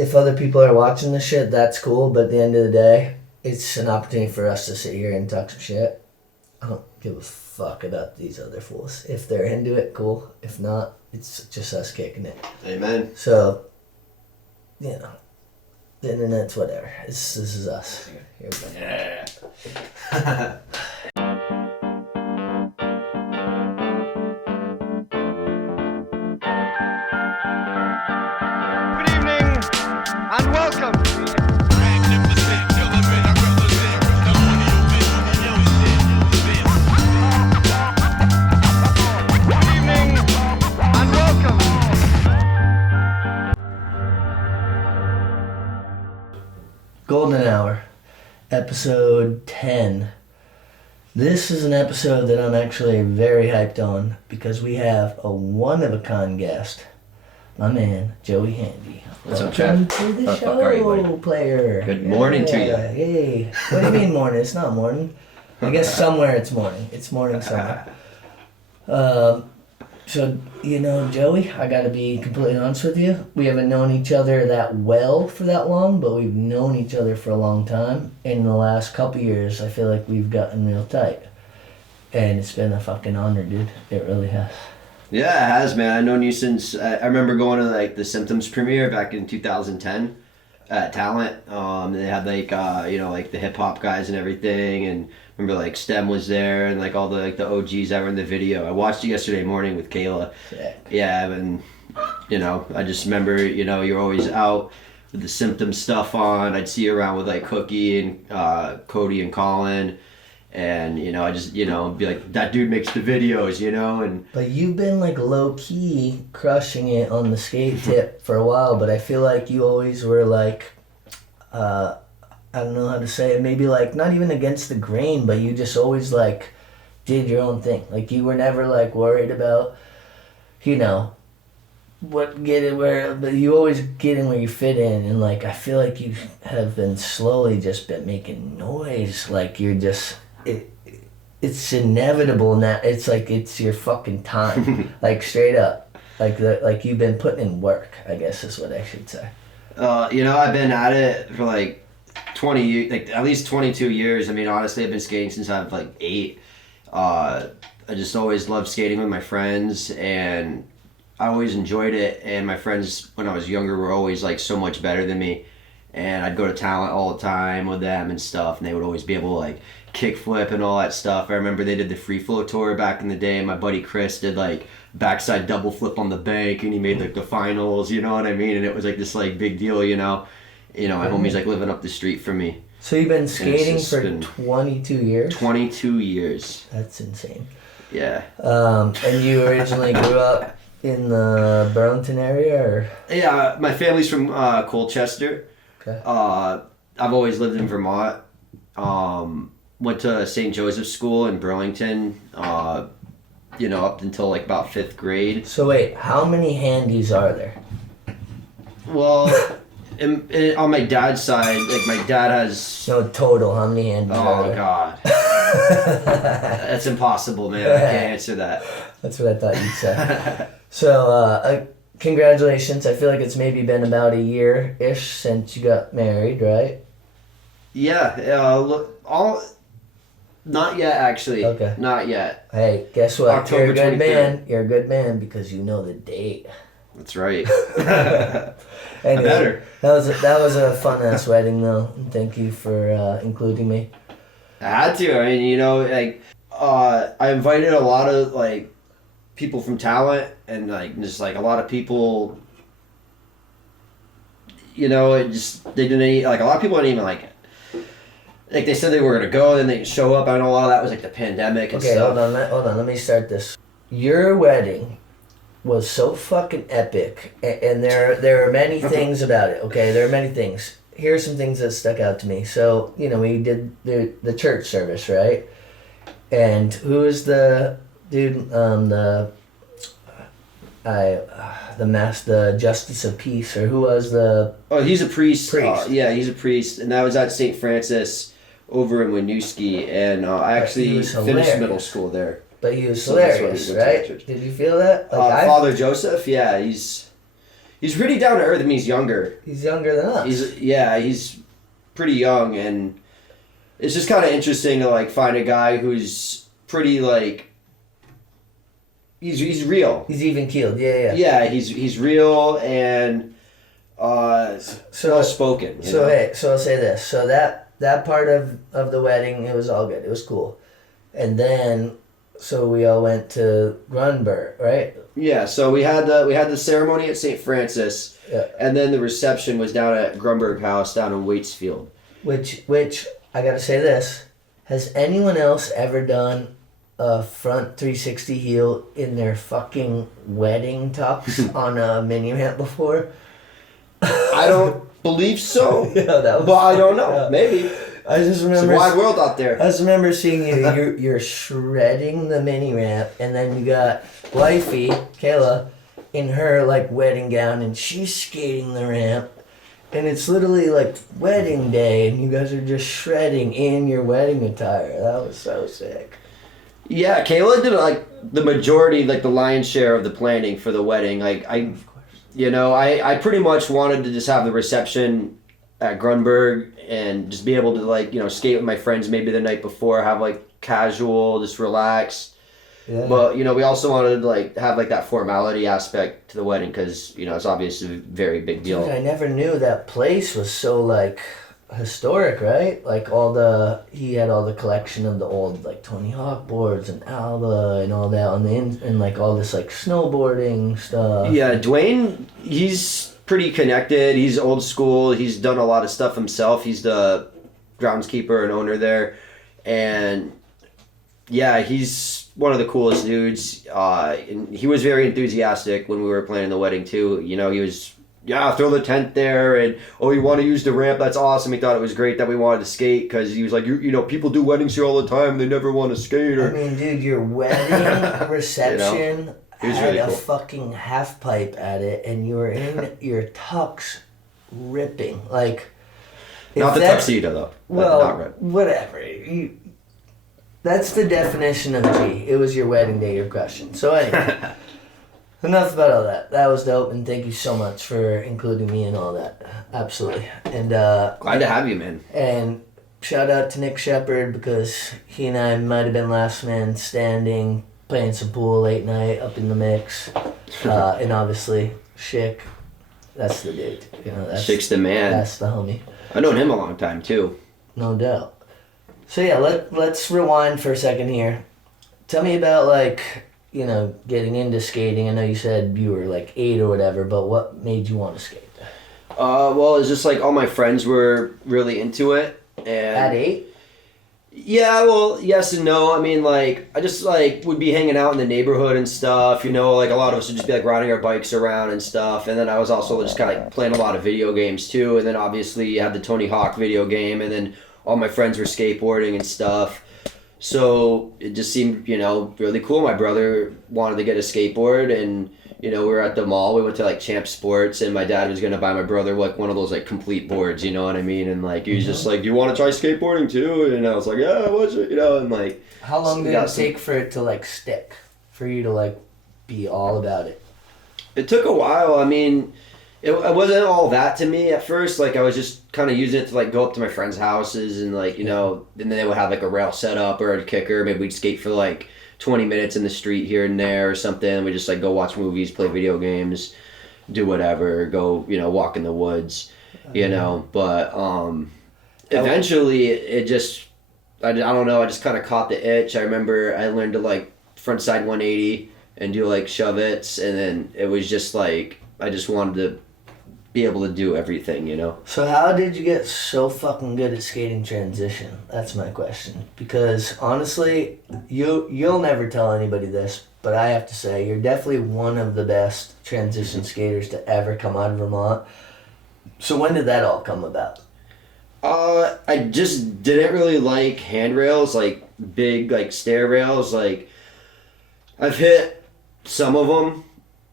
if other people are watching this shit, that's cool. But at the end of the day, it's an opportunity for us to sit here and talk some shit. I don't give a fuck about these other fools. If they're into it, cool. If not, it's just us kicking it. Amen. So, you know, the internet's whatever. This is us. Here we go. Yeah. Good evening and welcome to the Golden Hour, episode 10. This is an episode that I'm actually very hyped on because we have a one-of-a-kind guest. My man, Joey Handy. What's up, Welcome Chad? to the How the fuck are you, buddy? show, player. Good morning to you. Hey. What do you mean morning? It's not morning. I guess somewhere it's morning. It's morning somewhere. So, you know, Joey, I gotta be completely honest with you. We haven't known each other that well for that long, but we've known each other for a long time. In the last couple years, I feel like we've gotten real tight. And it's been a fucking honor, dude. It really has. Yeah, it has, man. I've known you since I remember going to like the Symptoms premiere back in 2010 at Talent. They had like like the hip hop guys and everything, and remember like Stem was there and like all the OGs that were in the video. I watched it yesterday morning with Kayla. Sick. Yeah, and I just remember you're always out with the Symptoms stuff on. I'd see you around with like Cookie and Cody and Colin. And, I just, be like, that dude makes the videos, and... But you've been, like, low-key crushing it on the skate tip for a while, but I feel like you always were, like, I don't know how to say it, maybe, like, not even against the grain, but you just always, like, did your own thing. Like, you were never, like, worried about, but you always get in where you fit in, and, like, I feel like you have been slowly just been making noise, like, you're just... It's inevitable now. It's like it's your fucking time, like straight up, like you've been putting in work. I guess is what I should say. I've been at it for like 20 years, like at least 22 years. I mean, honestly, I've been skating since I was like 8. I just always loved skating with my friends, and I always enjoyed it. And my friends, when I was younger, were always like so much better than me. And I'd go to Talent all the time with them and stuff, and they would always be able to like kickflip and all that stuff. I remember they did the free flow tour back in the day, and my buddy Chris did like backside double flip on the bank, and he made like the finals, you know what I mean? And it was like this like big deal, my homie's like living up the street from me. So you've been skating for 22 years? 22 years. That's insane. Yeah. And you originally grew up in the Burlington area, or? Yeah, my family's from Colchester. Okay. I've always lived in Vermont. Went to St. Joseph's School in Burlington, up until like about 5th grade. So wait, how many handies are there? Well, on my dad's side, like my dad has... No, total, how many handies are there? Oh, God. That's impossible, man. I can't answer that. That's what I thought you'd say. So, congratulations. I feel like it's maybe been about a year-ish since you got married, right? Yeah, not yet, actually. Okay. Not yet. Hey, guess what? October You're a good 23rd. man. You're a good man because you know the date. That's right. Anyway, better. That was a fun-ass wedding, though. And thank you for including me. I had to. I mean, I invited a lot of, like, people from Talent, and, like, just, like, a lot of people, they didn't, like, a lot of people didn't even, like, they said they were going to go, then they didn't show up. I know a lot of that was, like, the pandemic and Okay, stuff. hold on. Let me start this. Your wedding was so fucking epic, and there are many things about it, okay? There are many things. Here are some things that stuck out to me. So, we did the church service, right? And who was the dude, the Justice of Peace, or who was the... Oh, he's a priest. Priest. Yeah, he's a priest, and that was at St. Francis over in Winooski, and I actually finished middle school there. But he was hilarious, right? Did you feel that? Father Joseph, yeah, he's He's pretty down to earth. I mean, he's younger. He's younger than us. He's pretty young, and it's just kind of interesting to like find a guy who's pretty like. He's real. He's even keeled. Yeah. Yeah, he's real and well spoken. So I'll say this. So that part of the wedding, it was all good. It was cool, and then so we all went to Grunberg, right? Yeah. So we had the ceremony at St. Francis, and then the reception was down at Grunberg House down in Waitsfield. Which I gotta say this: has anyone else ever done a front 360 heel in their fucking wedding tux on a mini ramp before? I don't believe so. Yeah, that was. But I don't know. Maybe. I just remember. It's a wide world out there. I just remember seeing you. You're shredding the mini ramp, and then you got wifey Kayla in her like wedding gown, and she's skating the ramp. And it's literally like wedding day, and you guys are just shredding in your wedding attire. That was so sick. Yeah, Kayla did like the majority, like the lion's share of the planning for the wedding. Like I pretty much wanted to just have the reception at Grunberg and just be able to like, skate with my friends maybe the night before, have like casual, just relax. Yeah. But, we also wanted to like have like that formality aspect to the wedding because, it's obviously a very big deal. Dude, I never knew that place was so like historic, right? Like he had all the collection of the old like Tony Hawk boards and Alba and all that on the and like all this like snowboarding stuff. Yeah, Dwayne, he's pretty connected. He's old school. He's done a lot of stuff himself. He's the groundskeeper and owner there, and yeah, he's one of the coolest dudes. And he was very enthusiastic when we were planning the wedding too. He was. Yeah, throw the tent there, and you want to use the ramp? That's awesome. He thought it was great that we wanted to skate because he was like, people do weddings here all the time. They never want to skate. I mean, dude, your wedding reception had really a fucking half pipe at it, and you were in your tux, ripping like. Not the tuxedo though. Well, whatever. That's the definition of G. It was your wedding day. Your question. So anyway. Enough about all that. That was dope, and thank you so much for including me in all that. Absolutely. And glad to have you, man. And shout out to Nick Shepard because he and I might have been last man standing, playing some pool late night up in the mix. And obviously, Schick, that's the dude. Schick's the man. That's the homie. I've known him a long time too. No doubt. So yeah, let's rewind for a second here. Tell me about getting into skating. I know you said you were like 8 or whatever, but what made you want to skate? Well, it's just like all my friends were really into it. And at 8? Yeah, well, yes and no. I mean, like, I just like would be hanging out in the neighborhood and stuff, like a lot of us would just be like riding our bikes around and stuff. And then I was also just kind of like playing a lot of video games too. And then obviously you had the Tony Hawk video game, and then all my friends were skateboarding and stuff. So it just seemed, really cool. My brother wanted to get a skateboard, and, we were at the mall. We went to, like, Champ Sports, and my dad was going to buy my brother, like, one of those, like, complete boards, you know what I mean? And, like, he was just like, do you want to try skateboarding, too? And I was like, yeah, what's it, and, like... How long did it take for it to, like, stick? For you to, like, be all about it? It took a while. I mean... It wasn't all that to me at first. Like, I was just kind of using it to, like, go up to my friends' houses and, like, and then they would have, like, a rail set up or a kicker. Maybe we'd skate for, like, 20 minutes in the street here and there or something. We'd just, like, go watch movies, play video games, do whatever, go, walk in the woods, But eventually it just, I don't know, I just kind of caught the itch. I remember I learned to, like, frontside 180 and do, like, shove-its. And then it was just, like, I just wanted to be able to do everything, So how did you get so fucking good at skating transition? That's my question. Because honestly, you'll never tell anybody this, but I have to say you're definitely one of the best transition skaters to ever come out of Vermont. So when did that all come about? I just didn't really like handrails, like big like stair rails. Like I've hit some of them,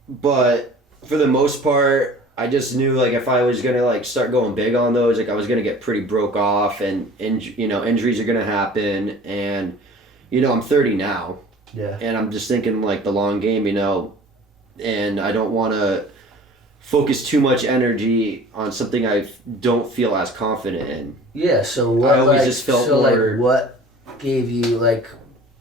but for the most part, I just knew, like, if I was going to, like, start going big on those, like, I was going to get pretty broke off, and, injuries are going to happen, and, I'm 30 now. Yeah. And I'm just thinking, like, the long game, and I don't want to, focus too much energy on something I don't feel as confident in. Yeah, so what, I always just felt more... what gave you,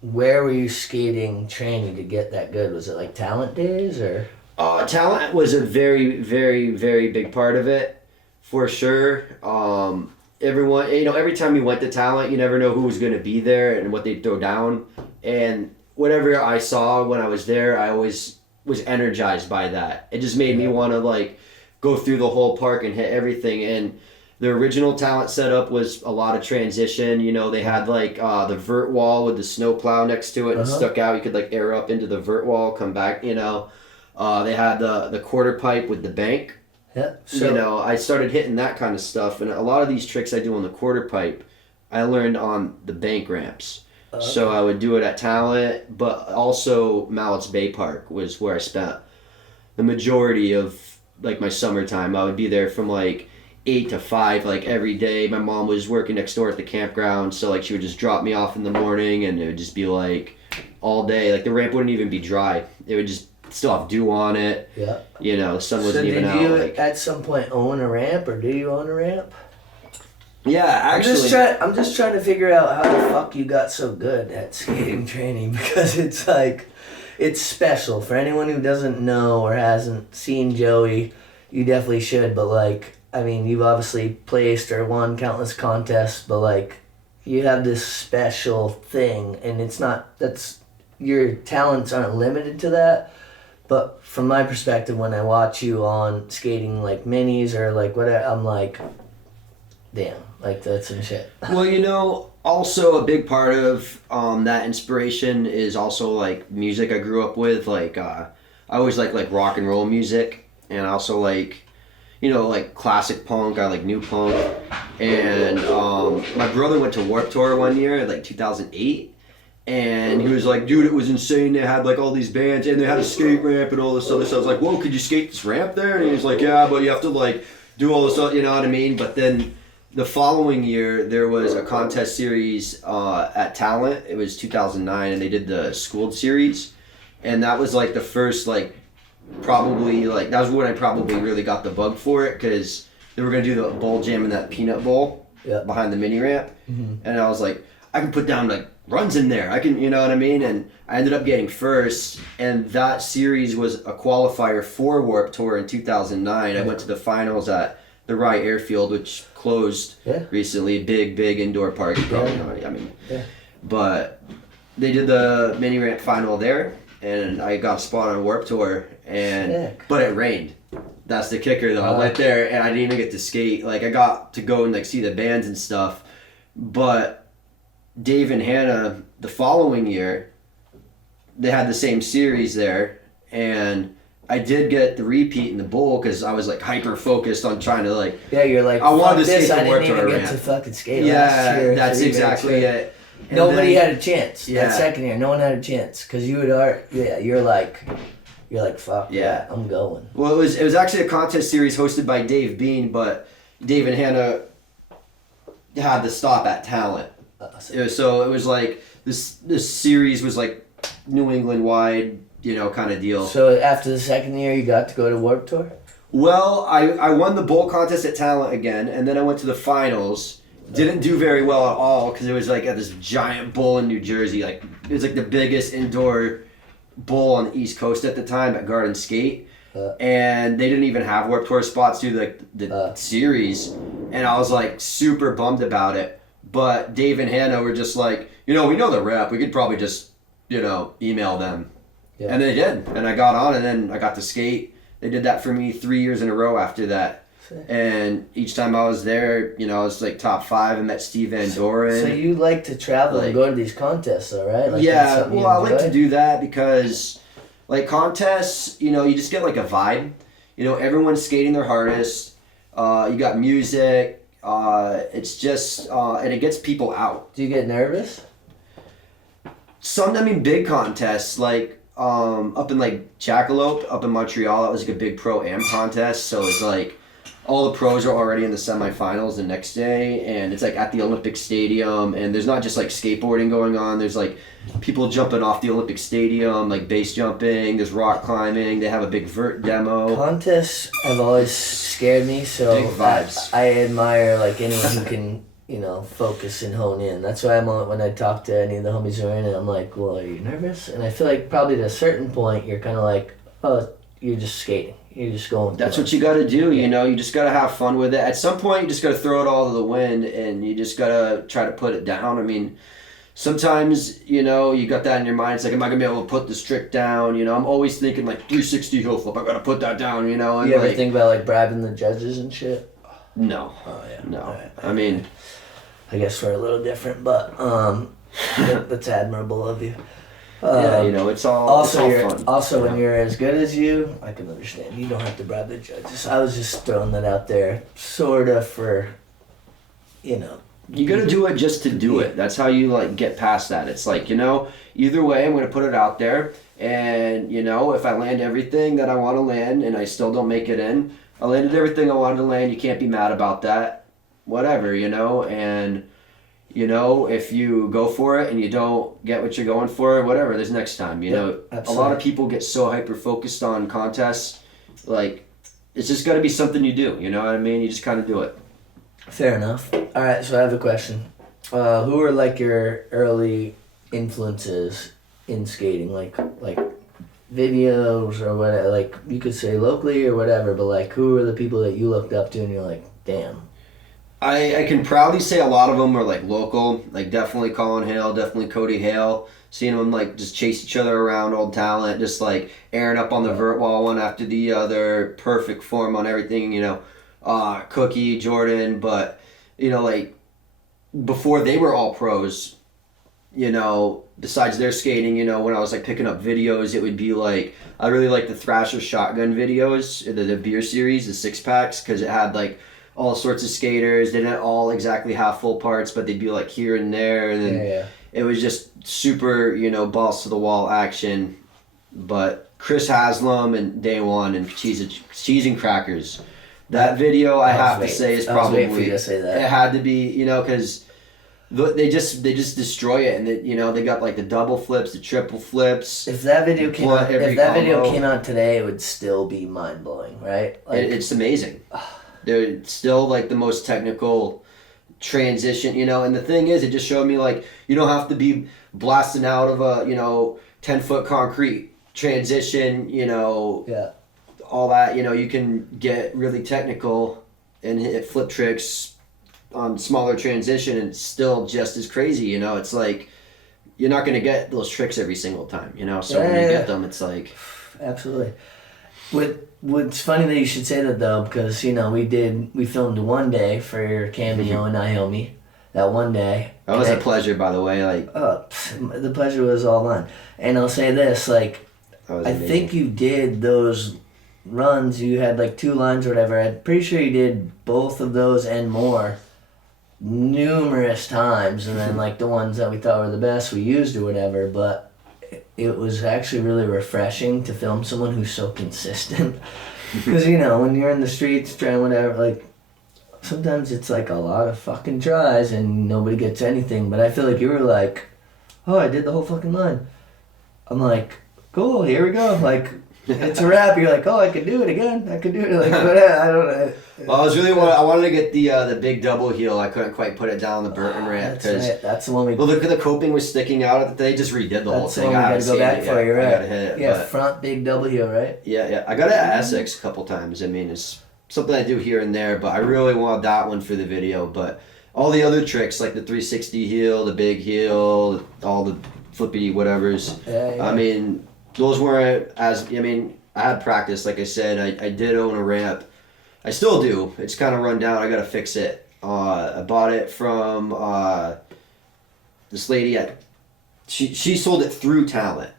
where were you skating training to get that good? Was it, talent days, or? Talent was a very, very, very big part of it, for sure. Everyone, every time you went to talent, you never know who was going to be there and what they'd throw down. And whatever I saw when I was there, I always was energized by that. It just made me want to, go through the whole park and hit everything. And the original talent setup was a lot of transition. They had, the vert wall with the snowplow next to it and stuck out. You could, air up into the vert wall, come back, They had the quarter pipe with the bank. Yeah. So, I started hitting that kind of stuff, and a lot of these tricks I do on the quarter pipe, I learned on the bank ramps. Okay. So I would do it at Talent, but also Mallett's Bay Park was where I spent the majority of my summertime. I would be there from 8 to 5 every day. My mom was working next door at the campground, so she would just drop me off in the morning, and it would just be all day. The ramp wouldn't even be dry. It would just still have dew on it. Yeah. The sun wasn't even out. So did you at some point own a ramp, or do you own a ramp? Yeah, actually. I'm just trying to figure out how the fuck you got so good at skating training, because it's special. For anyone who doesn't know or hasn't seen Joey, you definitely should, but you've obviously placed or won countless contests, but you have this special thing, and your talents aren't limited to that. But from my perspective, when I watch you on skating minis or whatever, I'm damn, that's some shit. Well, also a big part of that inspiration is also music I grew up with. I always like rock and roll music, and also classic punk. I like new punk. And my brother went to Warped Tour one year, 2008. And he was like, dude, it was insane. They had all these bands, and they had a skate ramp and all this other stuff. I was like, whoa, could you skate this ramp there? And he was like, yeah, but you have to do all this stuff, you know what I mean? But then the following year, there was a contest series at Talent. It was 2009, and they did the Schooled series. And that was the first, probably, that was when I probably really got the bug for it, because they were going to do the bowl jam in that peanut bowl behind the mini ramp. Mm-hmm. And I was like, I can put down runs in there. I can, you know what I mean? And I ended up getting first, and that series was a qualifier for Warped Tour in 2009. I went to the finals at the Rye Airfield, which closed recently. Big indoor park. But they did the mini ramp final there, and I got a spot on Warped Tour, but it rained. That's the kicker, though. I went there, and I didn't even get to skate. I got to go and see the bands and stuff, but Dave and Hannah, the following year, they had the same series there, and I did get the repeat in the bowl because I was hyper focused on trying to you're I wanted to skate the Warped Tour ramp. I didn't even get to fucking skate last year. That's exactly it. And nobody had a chance. That second year, no one had a chance, because you would you're like fuck yeah, I'm going. Well, it was actually a contest series hosted by Dave Bean, but Dave and Hannah had to stop at Talent. So it was this series was New England wide, kind of deal. So after the second year, you got to go to Warped Tour? Well, I won the bowl contest at Talent again, and then I went to the finals. Didn't do very well at all, because it was at this giant bowl in New Jersey. It was the biggest indoor bowl on the East Coast at the time at Garden Skate. And they didn't even have Warped Tour spots through the series. And I was super bummed about it. But Dave and Hannah were just we know the rep. We could probably just, email them. Yeah. And they did. And I got on, and then I got to skate. They did that for me 3 years in a row after that. Sick. And each time I was there, I was top 5 and met Steve Van Doren. So you like to travel and go to these contests, though, right? I like to do that because, contests, you just get a vibe. Everyone's skating their hardest. You got music. It's just, and it gets people out. Do you get nervous? Big contests, up in Jackalope, up in Montreal, that was a big pro-am contest, so it's all the pros are already in the semifinals the next day, and it's like at the Olympic Stadium, and there's not just like skateboarding going on. There's like people jumping off the Olympic Stadium, like base jumping. There's rock climbing. They have a big vert demo. Contests have always scared me, so Big vibes. I admire like anyone who can, you know, focus and hone in. That's why when I talk to any of the homies who are in it, I'm like, well, are you nervous? And I feel like probably at a certain point, you're kind of like, oh, you're just skating. You're just going. That's what you got to do, you know. You just got to have fun with it. At some point, you just got to throw it all to the wind, and you just got to try to put it down. I mean, sometimes, you know, you got that in your mind. It's like, am I going to be able to put this trick down? You know, I'm always thinking, like, 360 heel flip. I got to put that down, you know. And you ever like, think about, like, bribing the judges and shit? No. Oh, yeah. No. Right. I mean, I guess we're a little different, but that's admirable of you. yeah, you know, it's all fun. Also, when you're as good as you, I can understand. You don't have to bribe the judges. I was just throwing that out there, sort of for, you know. You got to do it just to do it. That's how you, like, get past that. It's like, you know, either way, I'm going to put it out there. And, you know, if I land everything that I want to land and I still don't make it in, I landed everything I wanted to land. You can't be mad about that. Whatever, you know. And, you know, if you go for it and you don't get what you're going for, whatever, there's next time. You know, absolutely. A lot of people get so hyper-focused on contests. Like, it's just got to be something you do. You know what I mean? You just kind of do it. Fair enough. All right, so I have a question. Who are like your early influences in skating? Like videos or whatever. Like you could say locally or whatever, but like who are the people that you looked up to and you're like, damn. I can proudly say a lot of them are like local. Like definitely Colin Hale, definitely Cody Hale. Seeing them like just chase each other around, old talent, just like airing up on the vert wall one after the other, perfect form on everything. You know. Cookie, Jordan, but, you know, like, before they were all pros, you know, besides their skating, you know, when I was, like, picking up videos, it would be, like, I really like the Thrasher Shotgun videos, the beer series, the six-packs, because it had, like, all sorts of skaters. They didn't all exactly have full parts, but they'd be, like, here and there, and then it was just super, you know, balls to the wall action. But Chris Haslam and Day One and Cheese and Crackers. That video, I have to say, is probably. I was waiting for you to say that. It had to be, you know, because they just destroy it, and they, you know, they got like the double flips, the triple flips. If that video came out, video came out today, it would still be mind blowing, right? Like, it's amazing. They're still like the most technical transition, you know. And the thing is, it just showed me like you don't have to be blasting out of a 10-foot concrete transition, you know. Yeah. All that, you know, you can get really technical and hit flip tricks on smaller transition and still just as crazy, you know. It's like you're not going to get those tricks every single time, you know. So when you get them, it's like absolutely. What's funny that you should say that though, because you know we filmed one day for your cameo in iHomie. That one day. That was a pleasure, by the way. Like, the pleasure was all mine. And I'll say this, like, I think you did those runs, you had like 2 lines or whatever. I'm pretty sure you did both of those and more numerous times, and then like the ones that we thought were the best we used or whatever. But it was actually really refreshing to film someone who's so consistent, because you know when you're in the streets trying whatever, like sometimes it's like a lot of fucking tries and nobody gets anything. But I feel like you were like, oh, I did the whole fucking line. I'm like, cool, here we go, like it's a wrap. You're like, oh, I could do it again. I could do it. Like, but I don't know. Well, I wanted to get the big double heel. I couldn't quite put it down the Burton ramp because that's the one we. Well, the coping was sticking out. They just redid the whole thing. I gotta go back for. You're right. I gotta hit it. Yeah, front big double heel, right? Yeah. I got it at Essex a couple times. I mean, it's something I do here and there, but I really want that one for the video. But all the other tricks, like the 360 heel, the big heel, all the flippy whatevers. Yeah. I mean, those weren't as. I mean. I had practice, like I said. I did own a ramp. I still do. It's kind of run down. I got to fix it. I bought it from this lady. She sold it through Talent.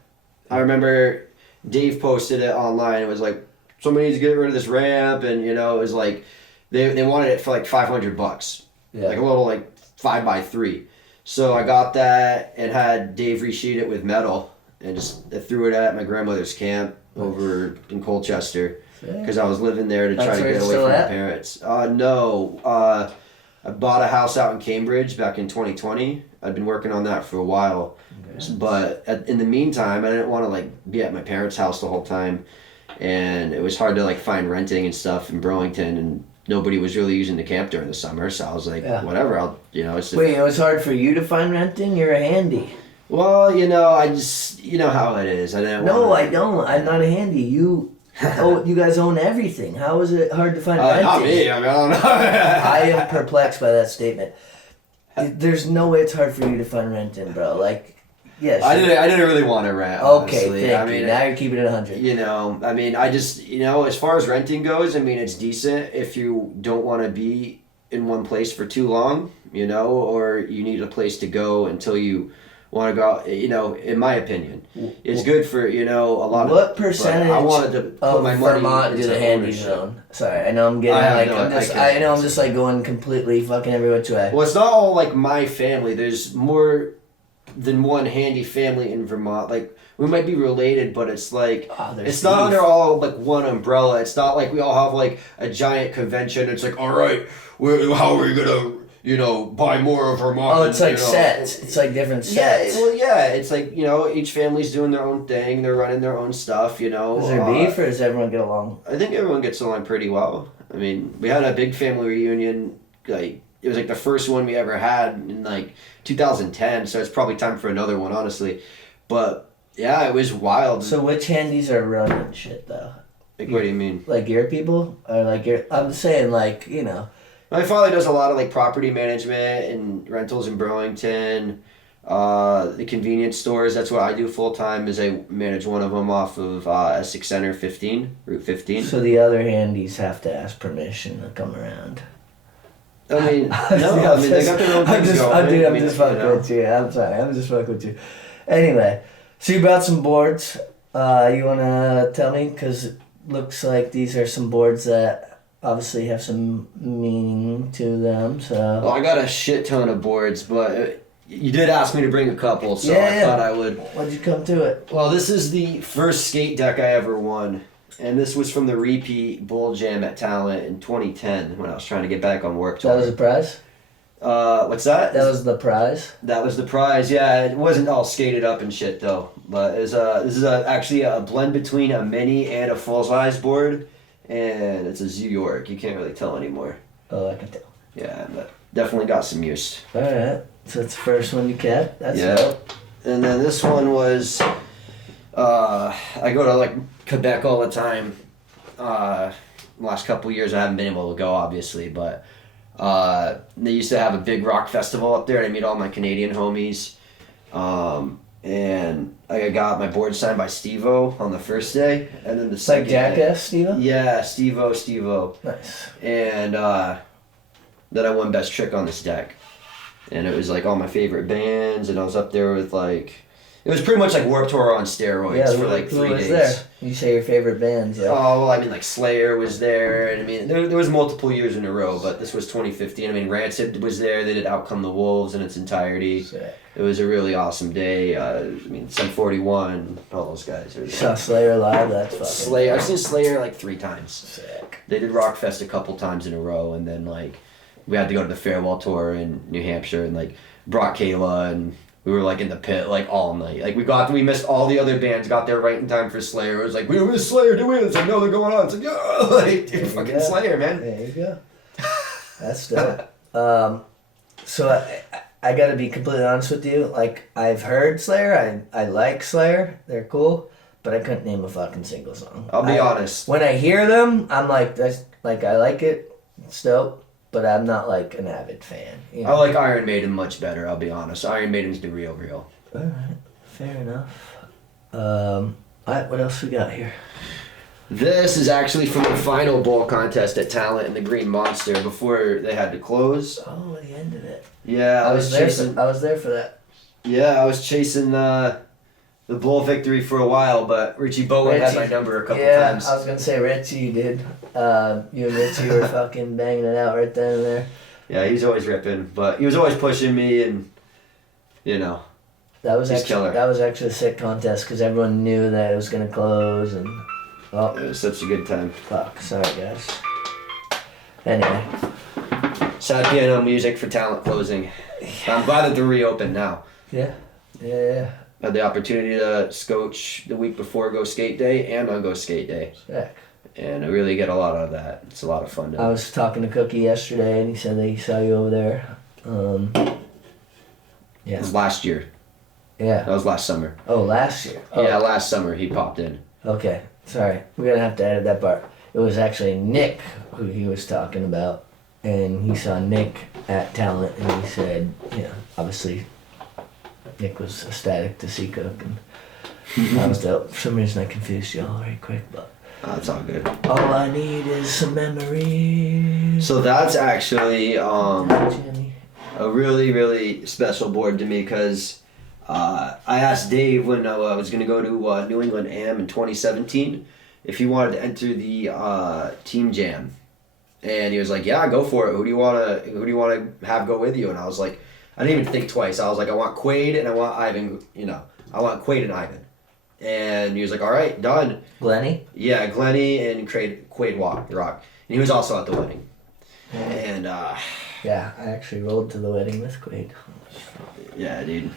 I remember Dave posted it online. It was like, somebody needs to get rid of this ramp. And, you know, it was like, they wanted it for like $500. Yeah. Like a little like 5x3. So I got that and had Dave resheet it with metal. And just threw it at my grandmother's camp over in Colchester. because I was living there to try That's to where get you're away still from my at? parents. No, I bought a house out in Cambridge back in 2020. I'd been working on that for a while, but in the meantime, I didn't want to like be at my parents' house the whole time, and it was hard to like find renting and stuff in Burlington, and nobody was really using the camp during the summer. So I was like, whatever, I'll it's. Wait, it was hard for you to find renting? You're a handy. Well, I just how it is. I didn't. No, I don't. I'm not a handy. You guys own everything. How is it hard to find renting? Not me. I mean, I don't know. I am perplexed by that statement. There's no way it's hard for you to find renting, bro. Like, yes. I didn't really want to rent. Okay, honestly. thank you. Now you're keeping it 100. I mean, I just as far as renting goes, I mean, it's decent if you don't want to be in one place for too long, or you need a place to go until you want to go out, in my opinion. It's good for, a lot of... What percentage I wanted to put of my money Vermont do into the handy ownership. zone? Sorry, I know I'm getting I'm just like going completely fucking every which way. Well, it's not all like my family. There's more than one handy family in Vermont. Like, we might be related, but it's like... it's not under all like one umbrella. It's not like we all have like a giant convention. It's like, all right, how are we gonna... buy more of Vermont. Oh, it's like sets. It's like different sets. It's like, each family's doing their own thing. They're running their own stuff, Is there beef or does everyone get along? I think everyone gets along pretty well. I mean, we had a big family reunion. Like, it was like the first one we ever had in like 2010, so it's probably time for another one, honestly. But, yeah, it was wild. So which handies are running shit, though? Like, what do you mean? Like your people? Or like I'm saying, like, My father does a lot of like property management and rentals in Burlington, the convenience stores. That's what I do full time. Is I manage one of them off of Essex Center 15, Route 15. So the other handies have to ask permission to come around. I mean, no. They got their own things going. I'm just fucking with you. I'm sorry. I'm just fucking with you. Anyway, so you brought some boards. You wanna tell me? Because it looks like these are some boards that obviously have some meaning to them, so... Well, I got a shit ton of boards, but you did ask me to bring a couple, so I thought I would... Why'd you come to it? Well, this is the first skate deck I ever won, and this was from the repeat Bull Jam at Talent in 2010, when I was trying to get back on work. That was the prize? What's that? That was the prize? That was the prize, yeah. It wasn't all skated up and shit, though, but this is actually a blend between a mini and a full-size board. And it's a Zoo York. You can't really tell anymore. Oh, I can tell. Yeah, but definitely got some use. Alright. So it's the first one you kept? That's dope. And then this one was... I go to, like, Quebec all the time. The last couple years I haven't been able to go, obviously, but... they used to have a big rock festival up there, and I meet all my Canadian homies. And I got my board signed by Steve-O on the first day, and then the second like Jackass, Steve-O? Yeah, Steve-O. Nice. And then I won Best Trick on this deck. And it was like all my favorite bands, and I was up there with like... It was pretty much like Warped Tour on steroids for like 3 days. There? You say your favorite bands, yeah. Oh, well, I mean, like Slayer was there, and I mean, there was multiple years in a row, but this was 2015. I mean, Rancid was there. They did Outcome the Wolves in its entirety. Sick. It was a really awesome day. I mean, Sum 41, all those guys. You saw Slayer live? That's fucking... Slayer. I've seen Slayer like 3 times. Sick. They did Rockfest a couple times in a row, and then like we had to go to the farewell tour in New Hampshire, and like brought Kayla, and we were like in the pit like all night. Like we missed all the other bands, got there right in time for Slayer. It was like, we don't miss Slayer, do we? It's like, no, they're going on. It's like, yeah, like, dude, fucking Slayer, man. There you go. That's dope. So I gotta be completely honest with you. Like, I've heard Slayer. I like Slayer. They're cool. But I couldn't name a fucking single song. I'll be honest. When I hear them, I'm like, that's like, I like it. It's dope. But I'm not like an avid fan. You know? I like Iron Maiden much better, I'll be honest. Iron Maiden's the real. Alright, fair enough. Alright, what else we got here? This is actually from the final bowl contest at Talent in the Green Monster before they had to close. Oh, the end of it. Yeah, I was there for that. Yeah, I was chasing the bowl victory for a while, but Richie Bowen had my number a couple times. I was gonna say Richie, dude. You and Richie were fucking banging it out right then and there. Yeah, he was always ripping, but he was always pushing me, and that was killer. That was actually a sick contest because everyone knew that it was gonna close, and Oh, It was such a good time. fuck. Sorry, guys. Anyway. Sad piano music for talent closing. I'm glad that they're reopened now. Yeah. Yeah. Had the opportunity to coach the week before Go Skate Day and on Go Skate Day. Sick. And I really get a lot out of that. It's a lot of fun. I was talking to Cookie yesterday, and he said that he saw you over there. It was last year. Yeah. That was last summer. Oh, last year. Oh. Yeah, last summer he popped in. Okay. Sorry. We're going to have to edit that part. It was actually Nick who he was talking about. And he saw Nick at Talent, and he said, obviously, Nick was ecstatic to see Cook. And that was dope. For some reason, I confused y'all very quick, but... It's all good. All I need is some memories. So that's actually Jenny. a really, really special board to me because I asked Dave when I was going to go to New England AM in 2017 if he wanted to enter the Team Jam. And he was like, "Yeah, go for it. Who do you want to have go with you?" And I was like, I didn't even think twice. I was like, I want Quaid and I want Ivan. I want Quaid and Ivan. And he was like, "All right, done." Glenny? Yeah, Glenny and Quaid Rock. And he was also at the wedding. And Yeah, I actually rolled to the wedding with Quaid. yeah, dude.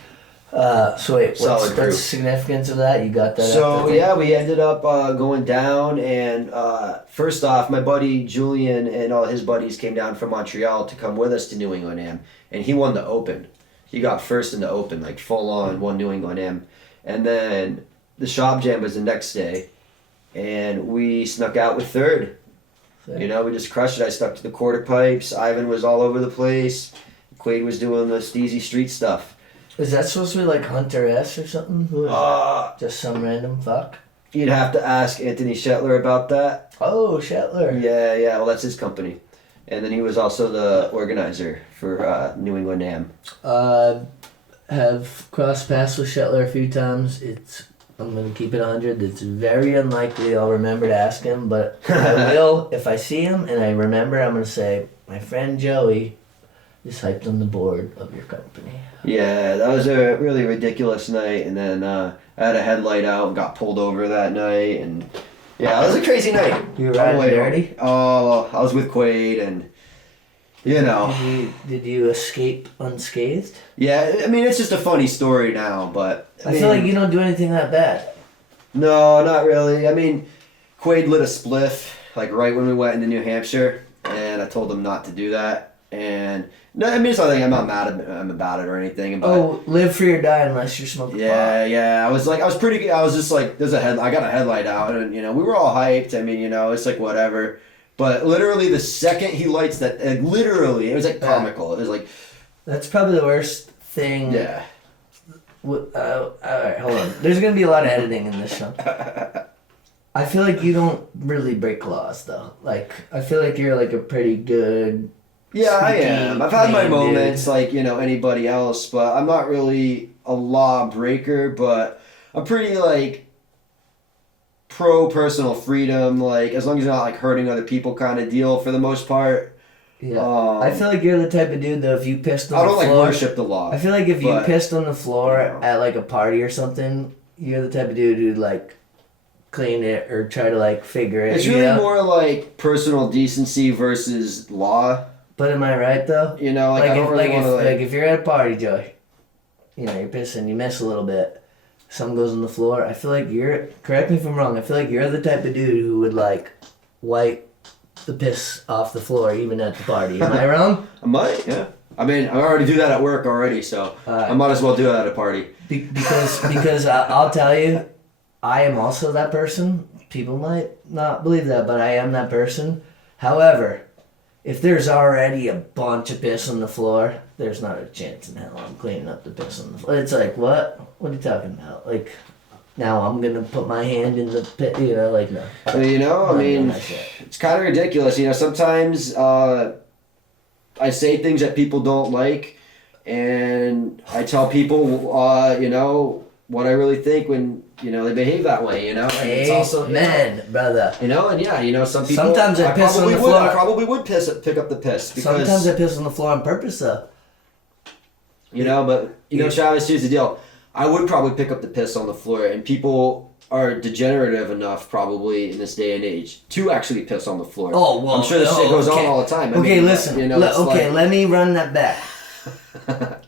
So wait, Solid what's crew. the significance of that? You got that? So yeah, we ended up going down, and first off, my buddy Julian and all his buddies came down from Montreal to come with us to New England Am, and he won the Open. He got first in the Open, like full on, won New England Am, and then the Shop Jam was the next day, and we snuck out with third. Sick. We just crushed it. I stuck to the quarter pipes. Ivan was all over the place. Quaid was doing the steezy street stuff. Is that supposed to be like Hunter S or something? Who is that? Just some random fuck? You'd have to ask Anthony Shetler about that. Oh, Shetler. Yeah, well, that's his company. And then he was also the organizer for New England Am. Have crossed paths with Shetler a few times. I'm going to keep it 100. It's very unlikely I'll remember to ask him, but I will. If I see him and I remember, I'm going to say, my friend Joey is hyped on the board of your company. Yeah, that was a really ridiculous night. And then I had a headlight out and got pulled over that night. And yeah, it was a crazy night. You were riding dirty? Oh, I was with Quaid and, Did you escape unscathed? Yeah, I mean, it's just a funny story now, but... I feel like you don't do anything that bad. No, not really. I mean, Quaid lit a spliff, like, right when we went into New Hampshire, and I told him not to do that. And, no, I mean, it's not like I'm not mad at him about it or anything. But, live free or die unless you're smoking pot. Yeah. I was just like, I got a headlight out, and, we were all hyped. I mean, it's like, whatever. But literally the second he lights that, it was like comical. It was like... That's probably the worst thing. Yeah. Alright, hold on. There's going to be a lot of editing in this show. I feel like you don't really break laws, though. Like, I feel like you're like a pretty good... Yeah, I am. I've had my dude. moments like, anybody else, but I'm not really a law breaker, but I'm pretty, like, pro personal freedom, like, as long as you're not, like, hurting other people kind of deal for the most part. Yeah. I feel like you're the type of dude, though, if you pissed on the floor... I don't, like, worship the law. I feel like if you pissed on the floor at, like, a party or something, you're the type of dude who'd, like, clean it or try to, like, figure it. It's really more, like, personal decency versus law. But am I right, though? I don't really want to, like, if you're at a party, Joey, you're pissing, you miss a little bit, something goes on the floor, I feel like correct me if I'm wrong, I feel like you're the type of dude who would, like, wipe the piss off the floor even at the party. Am I wrong? I might, yeah. I mean, I already do that at work already, so I might as well do that at a party. Because I'll tell you, I am also that person. People might not believe that, but I am that person. However... if there's already a bunch of piss on the floor, there's not a chance in hell I'm cleaning up the piss on the floor. It's like, what? What are you talking about? Like, now I'm going to put my hand in the pit, like, no. I mean, it's kind of ridiculous. Sometimes I say things that people don't like, and I tell people, what I really think when, they behave that way, And it's also, brother. Some people... Sometimes I piss on the floor. I probably would pick up the piss. Because, sometimes I piss on the floor on purpose, though. But, Travis, here's the deal. I would probably pick up the piss on the floor, and people are degenerative enough, probably in this day and age, to actually piss on the floor. Oh, well, I'm sure this shit goes on all the time. Listen. You know, Okay, like... let me run that back.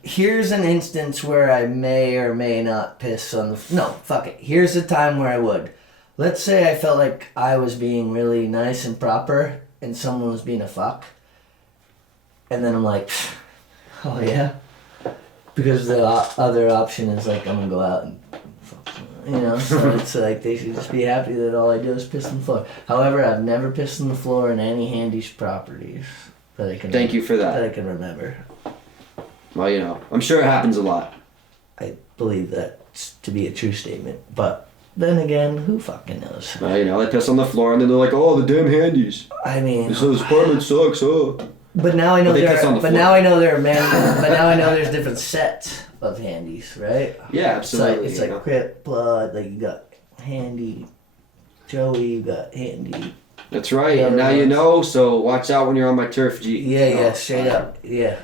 Here's an instance where I may or may not piss on the... No, fuck it. Here's a time where I would. Let's say I felt like I was being really nice and proper and someone was being a fuck. And then I'm like, oh yeah? Because the other option is like, I'm gonna go out and fuck someone, you know? So it's like, they should just be happy that all I do is piss on the floor. However, I've never pissed on the floor in any Handy's properties that I can... Thank you for that. That I can remember. Well, you know, I'm sure it happens a lot. I believe that to be a true statement, but then again, who fucking knows? Well, you know, they piss on the floor and then they're like, "Oh, the damn Handies." I mean, this apartment sucks. Oh. But now I know now I know there are but now I know there's different sets of Handies, right? Yeah, absolutely. It's like Crip, Blood. Like you got Handy, Joey. You got Handy. That's right. And now you know. So watch out when you're on my turf, G. Yeah, straight up. Yeah.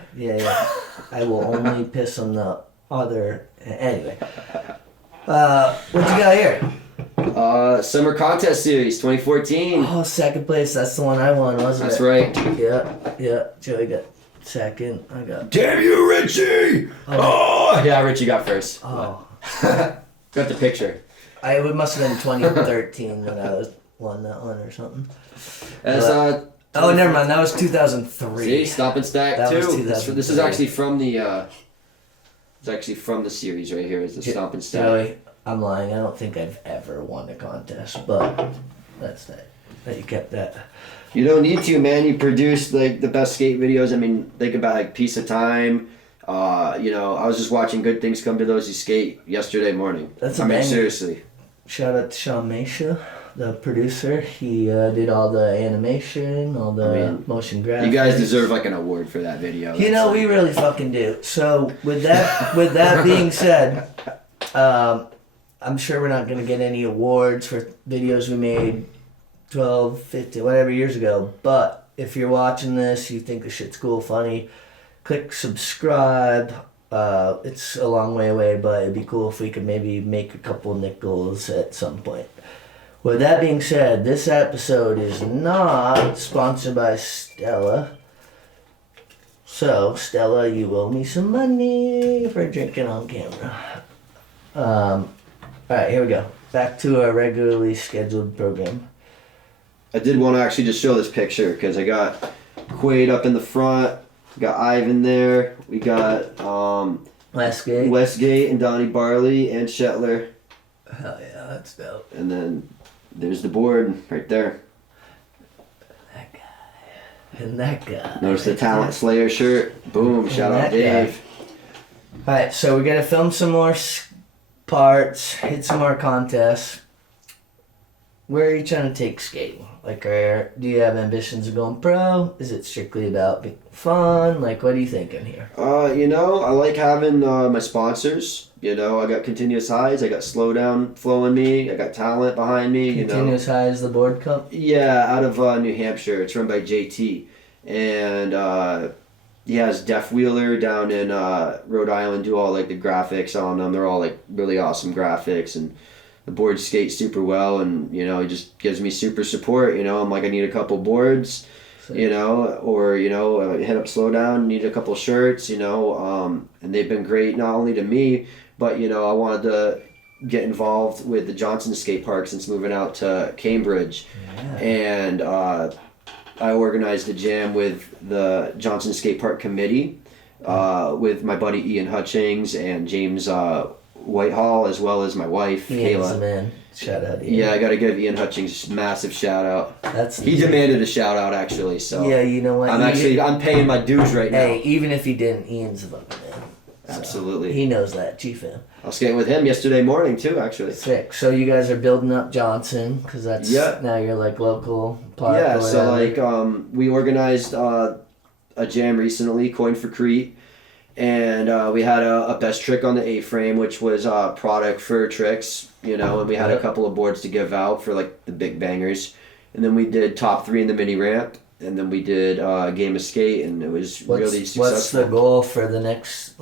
I will only piss on the other. Anyway, what you got here? Summer Contest Series 2014. Oh, second place. That's the one I won, wasn't That's it? right. Yeah. Joey got second. I got... Damn you, Richie! Oh! Yeah, Richie got first. Oh. Got the picture. It must have been 2013 when I won that one or something. Oh, never mind. That was 2003. See, Stop and Stack that 2. Was 2003. This is actually from the... it's actually from the series right here. Is the Stomp and Stack. Joey, I'm lying. I don't think I've ever won a contest, but that's that you kept that. You don't need to, man. You produce like the best skate videos. I mean, think about like Piece of Time. You know, I was just watching Good Things Come to Those Who Skate yesterday morning. That's I mean, seriously. Shout out to Sean Mesha, the producer. He did all the animation, all the motion graphics. You guys deserve like an award for that video. You know, we really fucking do. So with that being said, I'm sure we're not going to get any awards for videos we made 12, 15, whatever years ago. But if you're watching this, you think the shit's cool, funny, click subscribe. It's a long way away, but it'd be cool if we could maybe make a couple nickels at some point. With that being said, this episode is not sponsored by Stella. So, Stella, you owe me some money for drinking on camera. Alright, here we go. Back to our regularly scheduled program. I did want to actually just show this picture because I got Quaid up in the front. We got Ivan there. We got Westgate and Donnie Barley and Shetler. Hell yeah, that's dope. And then there's the board right there. That guy. And that guy. Notice the Talent Slayer shirt. Boom, shout out Dave. Alright, so we're going to film some more parts, hit some more contests. Where are you trying to take skating? Like, do you have ambitions of going pro? Is it strictly about being fun? Like, what are you thinking here? You know, I like having my sponsors. You know, I got Continuous Highs, I got Slowdown flowing me, I got Talent behind me. Continuous Highs, the board cup? Yeah, out of New Hampshire. It's run by JT. And he has Def Wheeler down in Rhode Island do all like the graphics on them. They're all like really awesome graphics, and the boards skate super well, and you know, he just gives me super support. You know, I'm like, I need a couple boards, you know, or you know, hit up Slowdown, need a couple shirts, you know, and they've been great not only to me, but you know, I wanted to get involved with the Johnson Skate Park since moving out to Cambridge, and I organized a jam with the Johnson Skate Park Committee, with my buddy Ian Hutchings and James Whitehall, as well as my wife, Kayla. The man. Shout out Ian. Yeah, I gotta give Ian Hutchings massive shout out. He legit. demanded a shout out actually, so yeah, you know what? I'm paying my dues right now. Hey, even if he didn't, Ian's a fucking man. Absolutely. He knows that, Chief M. I was skating with him yesterday morning too, actually. Sick. So you guys are building up Johnson, because that's now you're like local park. Yeah, so like we organized a jam recently, Coin for Crete, and we had a best trick on the A-frame, which was product for tricks, you know, and we had a couple of boards to give out for like the big bangers, and then we did top 3 in the mini ramp, and then we did a game of skate, and it was really successful. What's the goal for the next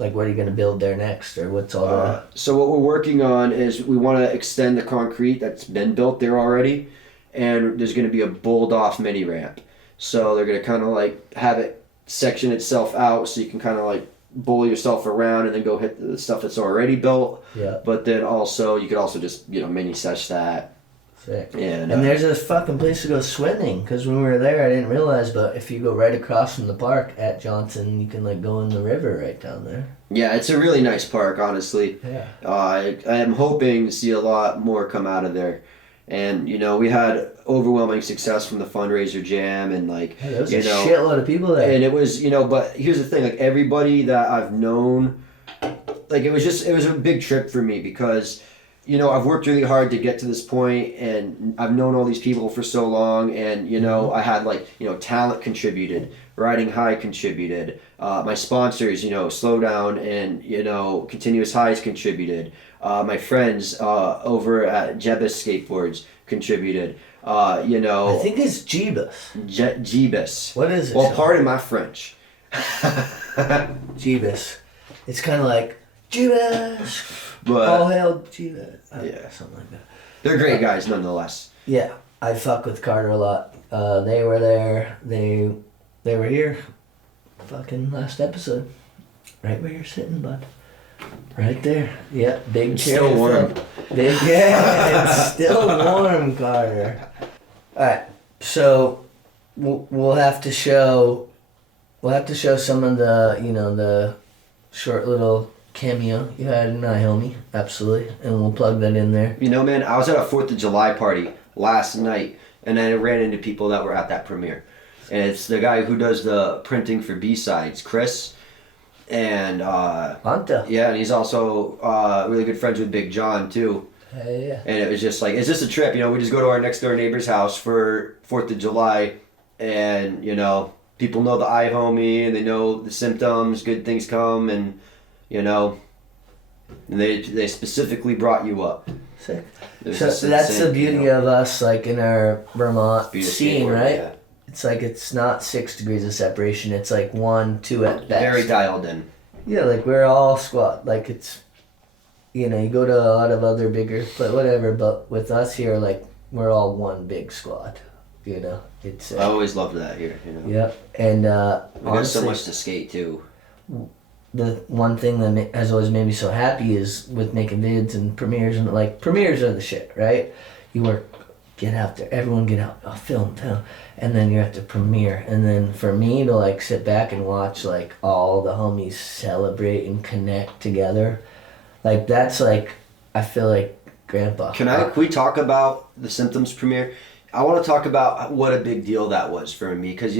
Like, what are you going to build there next, or what's all the... So what we're working on is we want to extend the concrete that's been built there already, and there's going to be a bowled off mini ramp. So they're going to kind of like have it section itself out so you can kind of like bowl yourself around and then go hit the stuff that's already built. Yeah. But then also, you could also just, mini sesh that. Sick. And there's this fucking place to go swimming, because when we were there, I didn't realize, but if you go right across from the park at Johnson, you can like go in the river right down there. Yeah, it's a really nice park, honestly. Yeah. I am hoping to see a lot more come out of there. And, we had overwhelming success from the fundraiser jam and like, there was a shitload of people there. And it was, but here's the thing, like everybody that I've known, like it was a big trip for me because, I've worked really hard to get to this point and I've known all these people for so long and, I had like, talent contributed, Riding High contributed, my sponsors, Slow Down and, Continuous Highs contributed, my friends over at Jebus Skateboards contributed, I think it's Jeebus. Jeebus. What is it? Well, pardon my French. Jeebus. It's kind of like, Jeebus! But, all hail Jeebus. Yeah. Something like that. They're great guys nonetheless. Yeah, I fuck with Carter a lot. They were there. They were here. Fucking last episode. Right where you're sitting, bud. Right there. Yeah, big chair. Still warm. Big, yeah, it's still warm, Carter. Alright, so we'll have to show some of the, the short little cameo you had in iHomie, absolutely, and we'll plug that in there. Man, I was at a 4th of July party last night, and I ran into people that were at that premiere. And it's the guy who does the printing for B-Sides, Chris. And, Anta. yeah, and he's also really good friends with Big John, too. Hey, yeah. And it was just like, it's just a trip, we just go to our next door neighbor's house for 4th of July, and, people know the iHomie, and they know the symptoms, good things come, and, they specifically brought you up. Sick. So that's the beauty of us, like, in our Vermont scene, right? Yeah. It's like, it's not 6 degrees of separation, it's like 1, 2 at best. Very dialed in. Yeah, like, we're all squat, like, it's, you go to a lot of other bigger, but whatever, but with us here, like, we're all one big squad, it's... I always loved that here, Yeah, and, we honestly, got so much to skate, too. The one thing that has always made me so happy is with making vids and premieres, and like, premieres are the shit, right? You work, get out there, everyone get out, film, and then you're at the premiere, and then for me to like sit back and watch like all the homies celebrate and connect together, like that's like, I feel like grandpa. Can we talk about the Symptoms premiere? I want to talk about what a big deal that was for me, because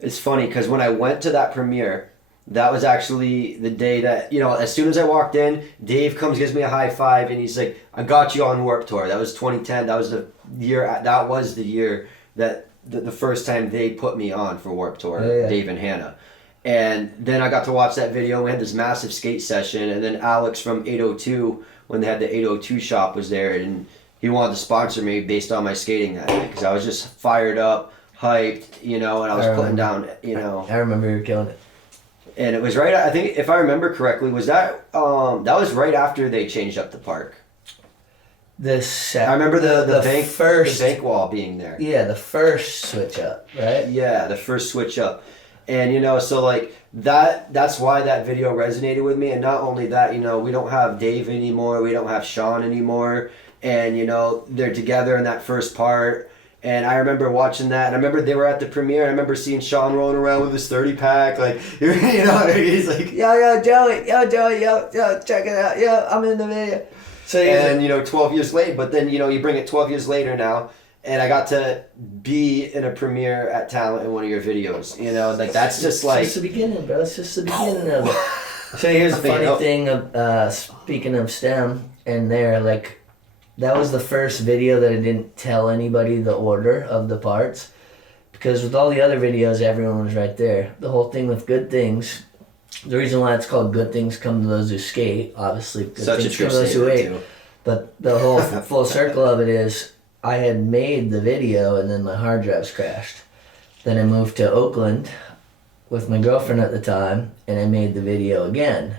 it's funny, because when I went to that premiere, that was actually the day that, as soon as I walked in, Dave comes, gives me a high five, and he's like, I got you on Warped Tour. That was 2010. That was the year that the first time they put me on for Warped Tour, yeah. Dave and Hannah. And then I got to watch that video. We had this massive skate session, and then Alex from 802, when they had the 802 shop, was there, and he wanted to sponsor me based on my skating that night, because I was just fired up, hyped, and I was putting down, I remember you were killing it. And it was right, I think, if I remember correctly, was that was right after they changed up the park. I remember the bank wall being there. Yeah, the first switch up, right? Yeah, the first switch up. And, so like, that's why that video resonated with me. And not only that, we don't have Dave anymore, we don't have Sean anymore. And, they're together in that first part. And I remember watching that, and I remember they were at the premiere. I remember seeing Sean rolling around with his 30-pack, like, he's like, yo, Joey, check it out, yo, I'm in the video. So and 12 years later, but then you bring it 12 years later now, and I got to be in a premiere at Talent in one of your videos. Like that's just like it's just the beginning, bro. It's just the beginning of it. So here's the funny thing of speaking of STEM, and there like. That was the first video that I didn't tell anybody the order of the parts, because with all the other videos, everyone was right there. The whole thing with Good Things, the reason why it's called Good Things Come to Those Who Skate, obviously, Good Things Come to Those Who Wait. But the whole full circle of it is, I had made the video and then my hard drives crashed. Then I moved to Oakland with my girlfriend at the time, and I made the video again.